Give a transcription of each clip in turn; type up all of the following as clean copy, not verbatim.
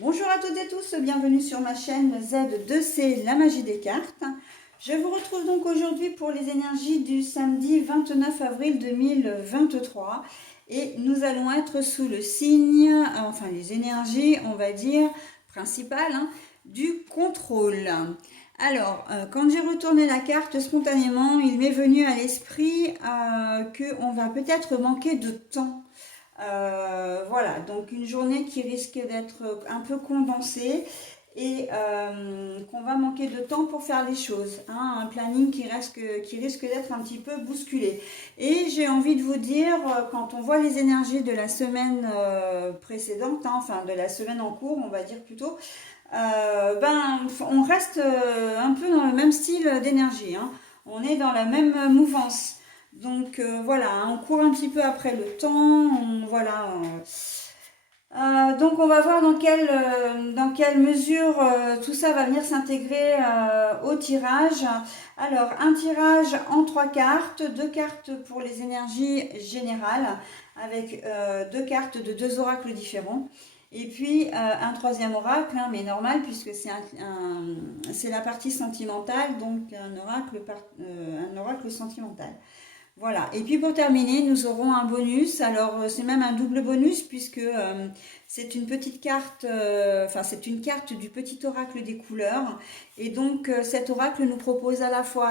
Bonjour à toutes et tous, bienvenue sur ma chaîne Z2C, la magie des cartes. Je vous retrouve donc aujourd'hui pour les énergies du samedi 29 avril 2023 et nous allons être sous le signe, enfin les énergies, on va dire, principales du contrôle. Alors, quand j'ai retourné la carte spontanément, il m'est venu à l'esprit qu'on va peut-être manquer de temps. Voilà, donc une journée qui risque d'être un peu condensée et qu'on va manquer de temps pour faire les choses. Un planning qui risque d'être un petit peu bousculé. Et j'ai envie de vous dire, quand on voit les énergies de la semaine précédente, enfin de la semaine en cours, on va dire plutôt, on reste un peu dans le même style d'énergie. On est dans la même mouvance. Donc voilà, on court un petit peu après le temps. Donc on va voir dans quelle mesure tout ça va venir s'intégrer au tirage. Alors un tirage en 3 cartes, 2 cartes pour les énergies générales avec 2 cartes de 2 oracles différents. Et puis un troisième oracle, mais normal puisque c'est la partie sentimentale, donc un oracle sentimental. Voilà, et puis pour terminer, nous aurons un bonus. Alors c'est même un double bonus puisque c'est une petite carte, c'est une carte du petit oracle des couleurs. Et donc cet oracle nous propose à la fois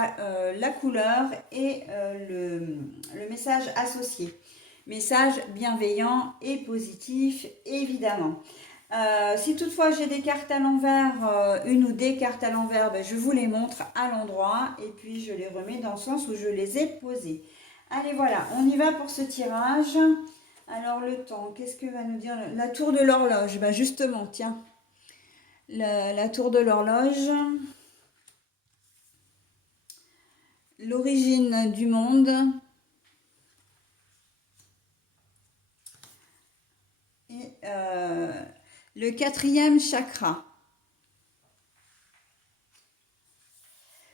la couleur et le message associé. Message bienveillant et positif, évidemment. Si toutefois j'ai des cartes à l'envers, une ou des cartes à l'envers, je vous les montre à l'endroit et puis je les remets dans le sens où je les ai posées. Allez voilà, on y va pour ce tirage. Alors le temps, qu'est-ce que va nous dire la tour de l'horloge? Justement, tiens, la tour de l'horloge, l'origine du monde et le 4e chakra.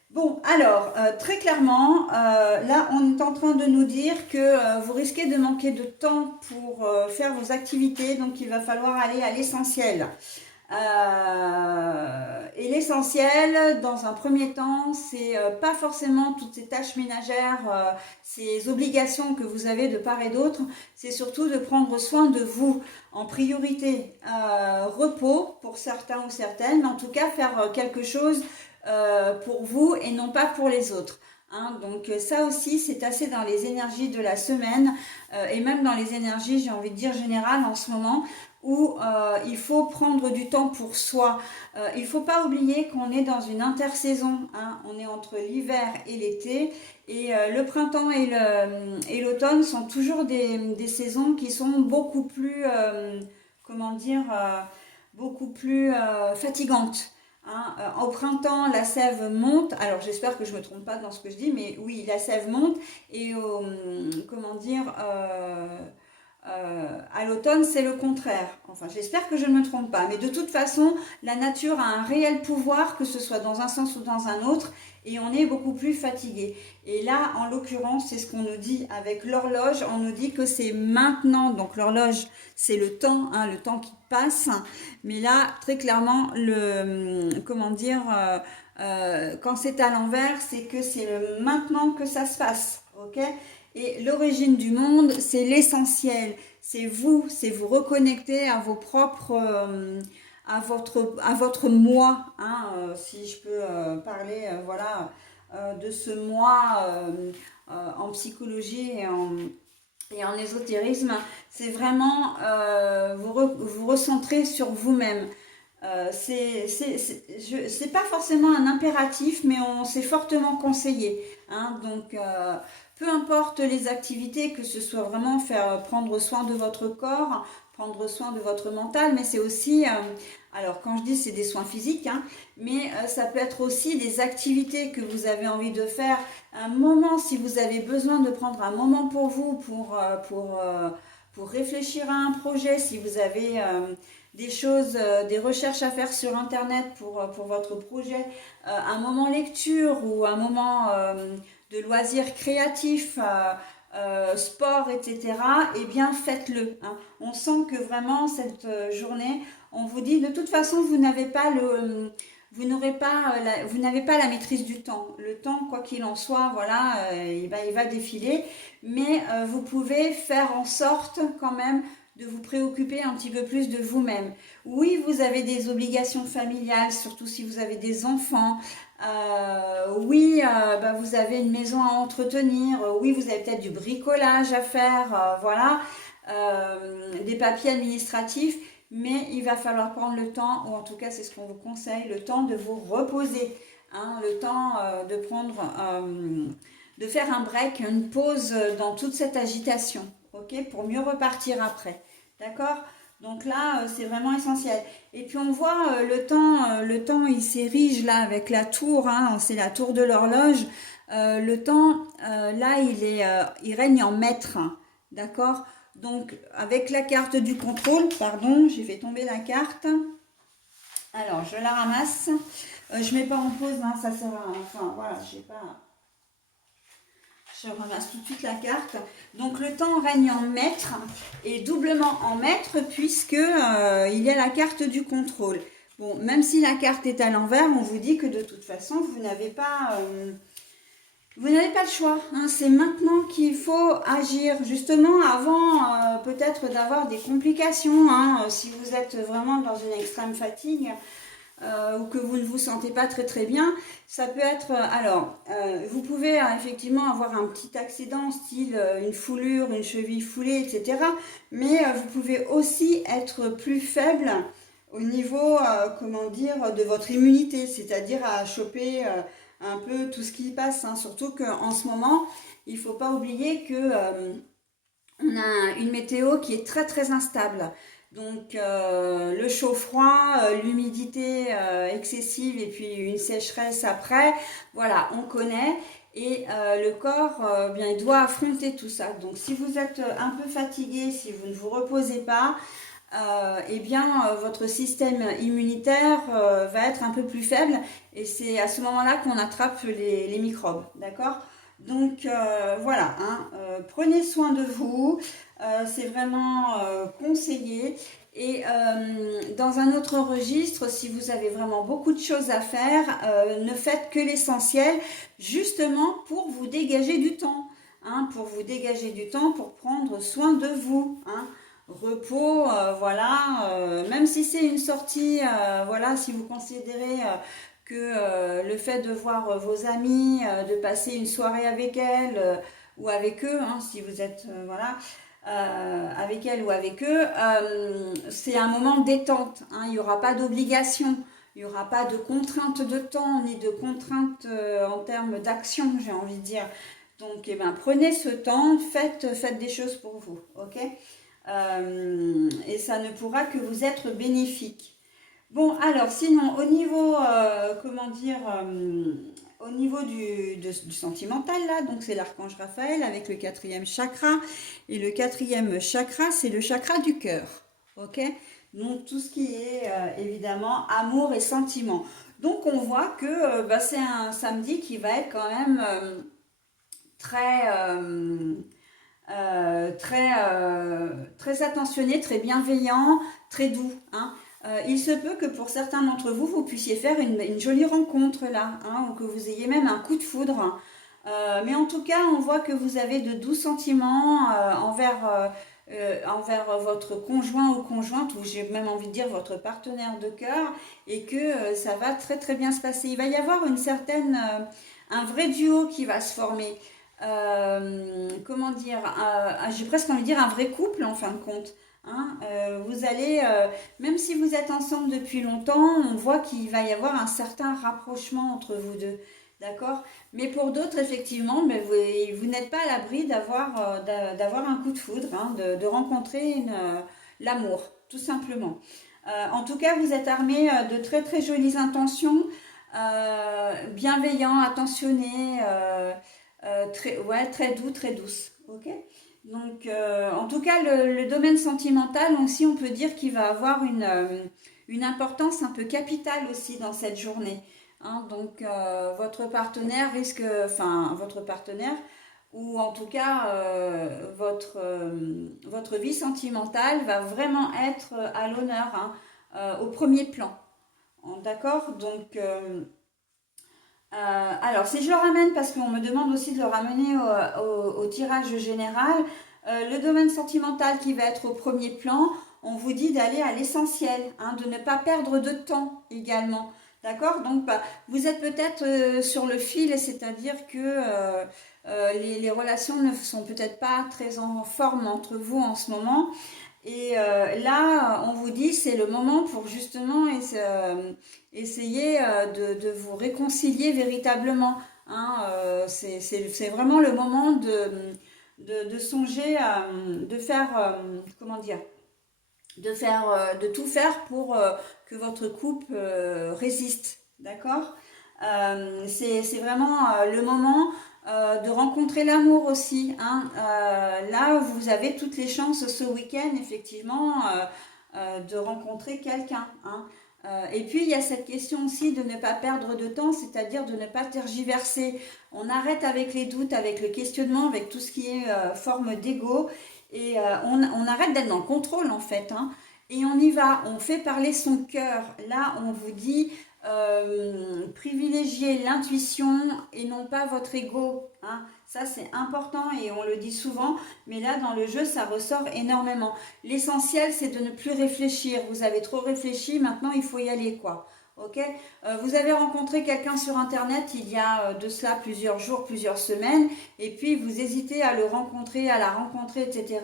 Bon, alors, très clairement, là, on est en train de nous dire que vous risquez de manquer de temps pour faire vos activités, donc il va falloir aller à l'essentiel. Et l'essentiel, dans un premier temps, c'est pas forcément toutes ces tâches ménagères, ces obligations que vous avez de part et d'autre, c'est surtout de prendre soin de vous en priorité. Repos pour certains ou certaines, en tout cas faire quelque chose pour vous et non pas pour les autres. Donc ça aussi c'est assez dans les énergies de la semaine et même dans les énergies, j'ai envie de dire générales en ce moment, où il faut prendre du temps pour soi. Il ne faut pas oublier qu'on est dans une intersaison, on est entre l'hiver et l'été, et le printemps et l'automne sont toujours des saisons qui sont beaucoup plus, beaucoup plus fatigantes. Au printemps, la sève monte. Alors j'espère que je ne me trompe pas dans ce que je dis, mais oui, la sève monte. Et à l'automne, c'est le contraire. Enfin, j'espère que je ne me trompe pas. Mais de toute façon, la nature a un réel pouvoir, que ce soit dans un sens ou dans un autre, et on est beaucoup plus fatigué. Et là, en l'occurrence, c'est ce qu'on nous dit avec l'horloge. On nous dit que c'est maintenant. Donc l'horloge, c'est le temps qui passe. Mais là, très clairement, quand c'est à l'envers, c'est que c'est le maintenant que ça se passe. Ok? Et l'origine du monde, c'est l'essentiel. C'est vous reconnecter à vos propres, à votre moi, si je peux parler, de ce moi en psychologie et en ésotérisme. C'est vraiment vous recentrer sur vous-même. C'est pas forcément un impératif, mais on s'est fortement conseillé. Donc, peu importe les activités, que ce soit vraiment prendre soin de votre corps, prendre soin de votre mental, mais c'est aussi, alors quand je dis c'est des soins physiques, mais ça peut être aussi des activités que vous avez envie de faire, un moment, si vous avez besoin de prendre un moment pour vous, pour réfléchir à un projet, si vous avez des choses, des recherches à faire sur internet pour votre projet, un moment lecture ou un moment de loisirs créatifs, sport, etc., eh bien faites-le, hein. On sent que vraiment cette journée, on vous dit de toute façon, vous n'avez pas vous n'aurez pas vous n'avez pas la maîtrise du temps. Le temps, quoi qu'il en soit, voilà, il va défiler, mais vous pouvez faire en sorte quand même de vous préoccuper un petit peu plus de vous-même. Oui, vous avez des obligations familiales, surtout si vous avez des enfants. Oui, bah, vous avez une maison à entretenir. Oui, vous avez peut-être du bricolage à faire. Voilà, des papiers administratifs. Mais il va falloir prendre le temps, ou en tout cas c'est ce qu'on vous conseille, le temps de vous reposer, hein, le temps de prendre, de faire un break, une pause dans toute cette agitation, ok, pour mieux repartir après, d'accord? Donc là, c'est vraiment essentiel. Et puis on voit le temps il s'érige là avec la tour, hein, c'est la tour de l'horloge. Le temps, là, il règne en maître, hein, d'accord? Donc, avec la carte du contrôle, pardon, j'ai fait tomber la carte. Alors, je la ramasse. Je ne mets pas en pause, hein, ça sert à... Enfin, voilà, j'ai pas... Je ramasse tout de suite la carte. Donc, le temps règne en maître et doublement en maître puisque il y a la carte du contrôle. Bon, même si la carte est à l'envers, on vous dit que de toute façon, vous n'avez pas... Vous n'avez pas le choix, hein. C'est maintenant qu'il faut agir, justement avant peut-être d'avoir des complications, hein, si vous êtes vraiment dans une extrême fatigue ou que vous ne vous sentez pas très très bien, ça peut être, vous pouvez effectivement avoir un petit accident style une foulure, une cheville foulée, etc. Mais vous pouvez aussi être plus faible au niveau, comment dire, de votre immunité, c'est-à-dire à choper un peu tout ce qui passe, hein. Surtout qu'en ce moment, il ne faut pas oublier que on a une météo qui est très très instable. Donc le chaud-froid, l'humidité excessive et puis une sécheresse après, voilà, on connaît. Et le corps, bien, il doit affronter tout ça. Donc si vous êtes un peu fatigué, si vous ne vous reposez pas, eh bien, votre système immunitaire va être un peu plus faible et c'est à ce moment-là qu'on attrape les microbes, d'accord? Donc voilà, hein, prenez soin de vous, c'est vraiment conseillé. Et dans un autre registre, si vous avez vraiment beaucoup de choses à faire, ne faites que l'essentiel, justement pour vous dégager du temps, hein, pour vous dégager du temps, pour prendre soin de vous, hein. Repos, voilà, même si c'est une sortie, voilà, si vous considérez que le fait de voir vos amis, de passer une soirée avec elles ou avec eux, hein, si vous êtes, voilà, avec elles ou avec eux, c'est un moment de détente, hein, il n'y aura pas d'obligation, il n'y aura pas de contrainte de temps, ni de contrainte en termes d'action, j'ai envie de dire. Donc, eh ben, prenez ce temps, faites des choses pour vous, ok? Et ça ne pourra que vous être bénéfique. Bon, alors sinon, au niveau, comment dire, au niveau du sentimental, là, donc c'est l'archange Raphaël avec le quatrième chakra. Et le quatrième chakra, c'est le chakra du cœur. Ok? Donc tout ce qui est évidemment amour et sentiment. Donc on voit que bah, c'est un samedi qui va être quand même très. Très attentionné, très bienveillant, très doux, hein. Il se peut que pour certains d'entre vous, vous puissiez faire une jolie rencontre là, hein, ou que vous ayez même un coup de foudre. Mais en tout cas, on voit que vous avez de doux sentiments envers votre conjoint ou conjointe, ou j'ai même envie de dire votre partenaire de cœur, et que ça va très très bien se passer. Il va y avoir un vrai duo qui va se former. Comment dire, j'ai presque envie de dire un vrai couple en fin de compte, hein. Vous allez, même si vous êtes ensemble depuis longtemps, on voit qu'il va y avoir un certain rapprochement entre vous deux, d'accord? Mais pour d'autres, effectivement, mais vous n'êtes pas à l'abri d'avoir un coup de foudre, hein, de rencontrer l'amour, tout simplement. En tout cas, vous êtes armé de très très jolies intentions, bienveillant, attentionné. Ouais, très doux, très douce. Ok. Donc, en tout cas, le domaine sentimental aussi, on peut dire qu'il va avoir une importance un peu capitale aussi dans cette journée, hein. Donc, votre partenaire risque, enfin, votre partenaire ou en tout cas votre vie sentimentale va vraiment être à l'honneur, hein, au premier plan. D'accord? Donc, alors, si je le ramène, parce qu'on me demande aussi de le ramener au tirage général, le domaine sentimental qui va être au premier plan, on vous dit d'aller à l'essentiel, hein, de ne pas perdre de temps également. D'accord? Donc, bah, vous êtes peut-être sur le fil, c'est-à-dire que les relations ne sont peut-être pas très en forme entre vous en ce moment. Et là, on vous dit, c'est le moment pour justement essayer de vous réconcilier véritablement. Hein. C'est vraiment le moment de songer à, de faire, comment dire, de tout faire pour que votre couple résiste. D'accord? C'est vraiment le moment de rencontrer l'amour aussi. Hein. Là, vous avez toutes les chances ce week-end, effectivement, de rencontrer quelqu'un. Hein. Et puis, il y a cette question aussi de ne pas perdre de temps, c'est-à-dire de ne pas tergiverser. On arrête avec les doutes, avec le questionnement, avec tout ce qui est forme d'ego. Et on arrête d'être dans le contrôle, en fait. Hein. Et on y va, on fait parler son cœur. Là, on vous dit, privilégiez l'intuition et non pas votre ego. Hein. Ça, c'est important et on le dit souvent, mais là, dans le jeu, ça ressort énormément. L'essentiel, c'est de ne plus réfléchir. Vous avez trop réfléchi, maintenant, il faut y aller, quoi. Ok, vous avez rencontré quelqu'un sur Internet il y a de cela plusieurs jours, plusieurs semaines, et puis vous hésitez à le rencontrer, à la rencontrer, etc.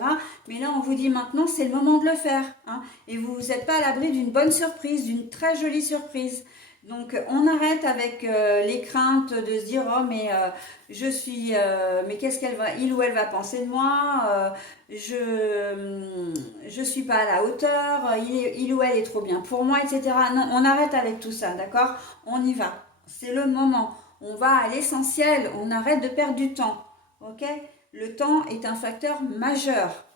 Mais là, on vous dit maintenant, c'est le moment de le faire. Hein, et vous n'êtes pas à l'abri d'une bonne surprise, d'une très jolie surprise. Donc on arrête avec les craintes de se dire oh mais qu'est-ce qu'elle va il ou elle va penser de moi, je suis pas à la hauteur, il ou elle est trop bien pour moi, etc. Non, on arrête avec tout ça, d'accord? On y va, c'est le moment, on va à l'essentiel, on arrête de perdre du temps, ok? Le temps est un facteur majeur.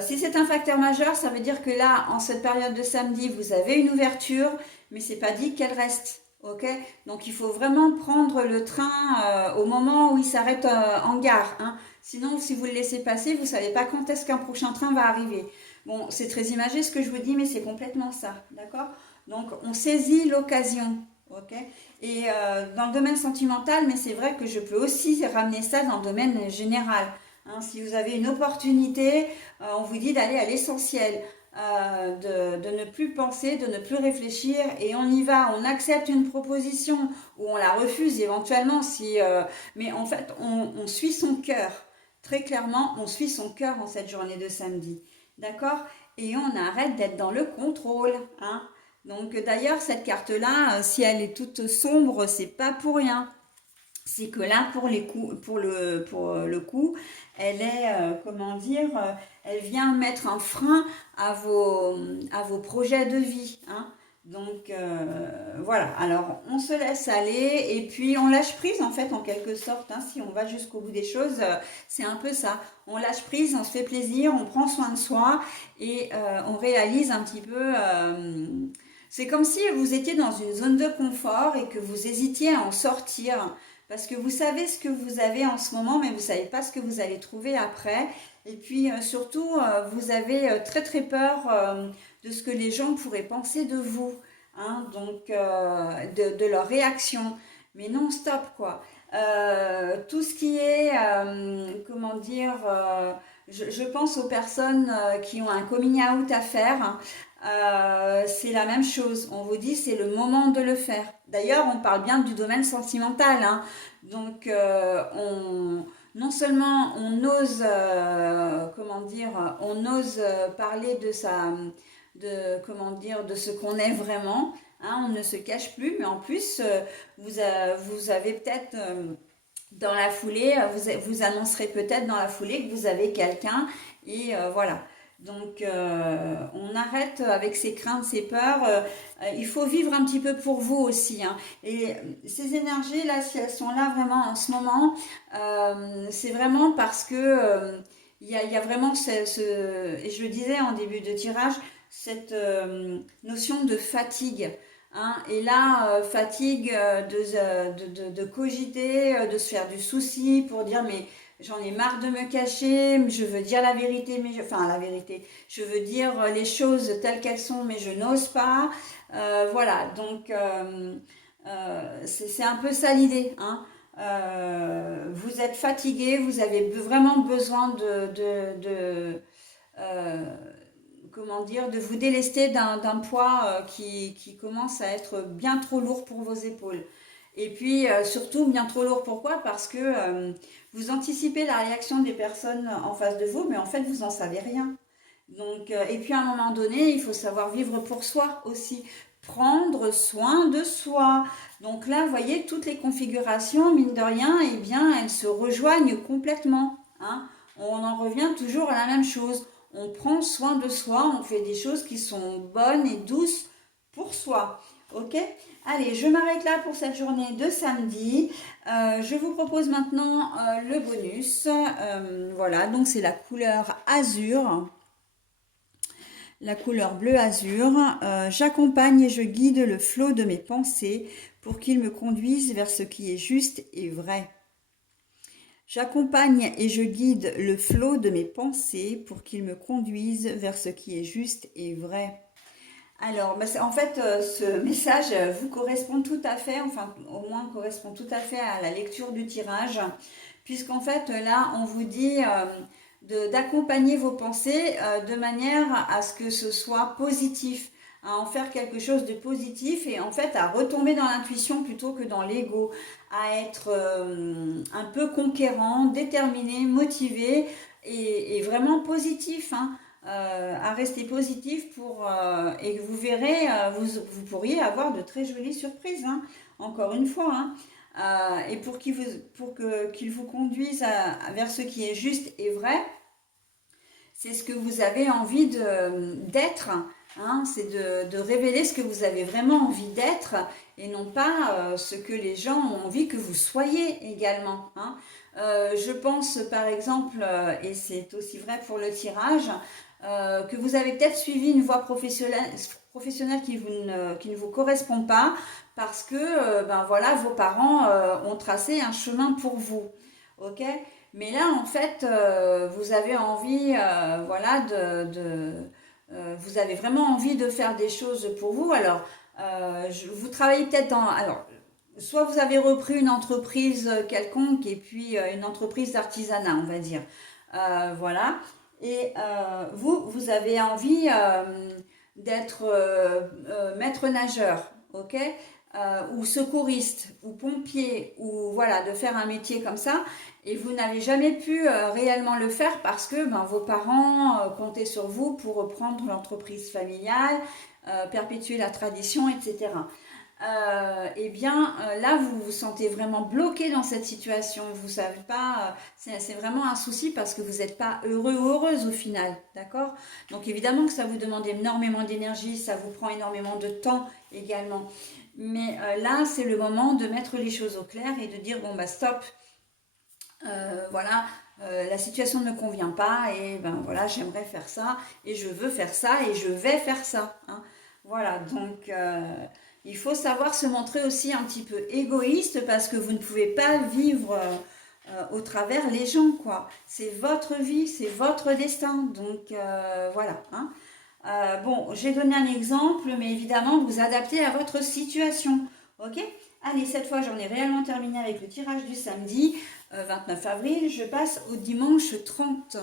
Si c'est un facteur majeur, ça veut dire que là, en cette période de samedi, vous avez une ouverture, mais c'est pas dit qu'elle reste. Ok? Donc il faut vraiment prendre le train au moment où il s'arrête en gare. Hein. Sinon, si vous le laissez passer, vous savez pas quand est-ce qu'un prochain train va arriver. Bon, c'est très imagé ce que je vous dis, mais c'est complètement ça. D'accord? Donc on saisit l'occasion. Ok? Et dans le domaine sentimental, mais c'est vrai que je peux aussi ramener ça dans le domaine général. Hein, si vous avez une opportunité, on vous dit d'aller à l'essentiel, de ne plus penser, de ne plus réfléchir et on y va. On accepte une proposition ou on la refuse éventuellement, mais en fait, on suit son cœur. Très clairement, on suit son cœur en cette journée de samedi. D'accord? Et on arrête d'être dans le contrôle. Hein. Donc d'ailleurs, cette carte-là, si elle est toute sombre, c'est pas pour rien. C'est que là, pour le coup, elle est, comment dire, elle vient mettre un frein à vos projets de vie. Hein. Donc voilà, alors on se laisse aller et puis on lâche prise en fait en quelque sorte. Hein. Si on va jusqu'au bout des choses, c'est un peu ça. On lâche prise, on se fait plaisir, on prend soin de soi et on réalise un petit peu. C'est comme si vous étiez dans une zone de confort et que vous hésitiez à en sortir. Parce que vous savez ce que vous avez en ce moment, mais vous ne savez pas ce que vous allez trouver après. Et puis surtout, vous avez très très peur de ce que les gens pourraient penser de vous, hein, donc de leur réaction. Mais non, stop quoi. Tout ce qui est, comment dire, je pense aux personnes qui ont un coming out à faire. Hein. C'est la même chose. On vous dit c'est le moment de le faire. D'ailleurs, on parle bien du domaine sentimental. Hein. Donc, non seulement on ose, comment dire, on ose parler comment dire, de ce qu'on est vraiment. Hein, on ne se cache plus, mais en plus, vous avez peut-être dans la foulée, vous annoncerez peut-être dans la foulée que vous avez quelqu'un et voilà. Donc on arrête avec ces craintes, ces peurs. Il faut vivre un petit peu pour vous aussi. Hein. Et ces énergies-là, si elles sont là vraiment en ce moment, c'est vraiment parce que il y a vraiment et je le disais en début de tirage, cette notion de fatigue. hein. Et là, fatigue de cogiter, de se faire du souci pour dire mais j'en ai marre de me cacher, je veux dire la vérité, enfin la vérité, je veux dire les choses telles qu'elles sont, mais je n'ose pas. Voilà, donc c'est un peu ça l'idée, hein. Vous êtes fatigué, vous avez vraiment besoin euh, comment dire, de vous délester d'un poids qui commence à être bien trop lourd pour vos épaules. Et puis surtout bien trop lourd, pourquoi? Parce que vous anticipez la réaction des personnes en face de vous, mais en fait vous n'en savez rien. Donc, et puis à un moment donné, il faut savoir vivre pour soi aussi, prendre soin de soi. Donc là, vous voyez, toutes les configurations, mine de rien, eh bien, elles se rejoignent complètement, hein. On en revient toujours à la même chose. On prend soin de soi, on fait des choses qui sont bonnes et douces pour soi. Ok? Allez, je m'arrête là pour cette journée de samedi. Je vous propose maintenant le bonus. Voilà, donc c'est la couleur azur. La couleur bleu azur. J'accompagne et je guide le flot de mes pensées pour qu'il me conduise vers ce qui est juste et vrai. J'accompagne et je guide le flot de mes pensées pour qu'il me conduise vers ce qui est juste et vrai. Alors, bah, en fait, ce message vous correspond tout à fait, enfin au moins correspond tout à fait à la lecture du tirage, puisqu'en fait là, on vous dit d'accompagner vos pensées de manière à ce que ce soit positif, à en faire quelque chose de positif et en fait à retomber dans l'intuition plutôt que dans l'ego, à être un peu conquérant, déterminé, motivé et vraiment positif, hein. À rester positif et que vous verrez, vous pourriez avoir de très jolies surprises, hein, encore une fois, hein. Et qu'il vous conduise vers ce qui est juste et vrai, c'est ce que vous avez envie d'être, hein, c'est de révéler ce que vous avez vraiment envie d'être et non pas ce que les gens ont envie que vous soyez également, hein. Je pense par exemple, et c'est aussi vrai pour le tirage, que vous avez peut-être suivi une voie professionnelle qui ne vous correspond pas parce que ben voilà, vos parents ont tracé un chemin pour vous. Ok? Mais là, en fait, vous avez envie, voilà, vous avez vraiment envie de faire des choses pour vous. Alors, vous travaillez peut-être alors, soit vous avez repris une entreprise quelconque et puis une entreprise d'artisanat, on va dire. Voilà. Et vous avez envie d'être maître nageur, ok? Ou secouriste, ou pompier, ou voilà, de faire un métier comme ça, et vous n'avez jamais pu réellement le faire parce que ben, vos parents comptaient sur vous pour reprendre l'entreprise familiale, perpétuer la tradition, etc. Eh bien, là, vous vous sentez vraiment bloqué dans cette situation. Vous savez pas, c'est vraiment un souci parce que vous n'êtes pas heureux ou heureuse au final, d'accord? Donc évidemment que ça vous demande énormément d'énergie, ça vous prend énormément de temps également. Mais là, c'est le moment de mettre les choses au clair et de dire, bon, bah stop, voilà, la situation ne me convient pas et ben voilà, j'aimerais faire ça et je veux faire ça et je vais faire ça, hein. Voilà, donc il faut savoir se montrer aussi un petit peu égoïste parce que vous ne pouvez pas vivre au travers les gens, quoi. C'est votre vie, c'est votre destin, donc voilà, hein. Bon, j'ai donné un exemple, mais évidemment, vous adaptez à votre situation. Ok? Allez, cette fois, j'en ai réellement terminé avec le tirage du samedi 29 avril. Je passe au dimanche 30.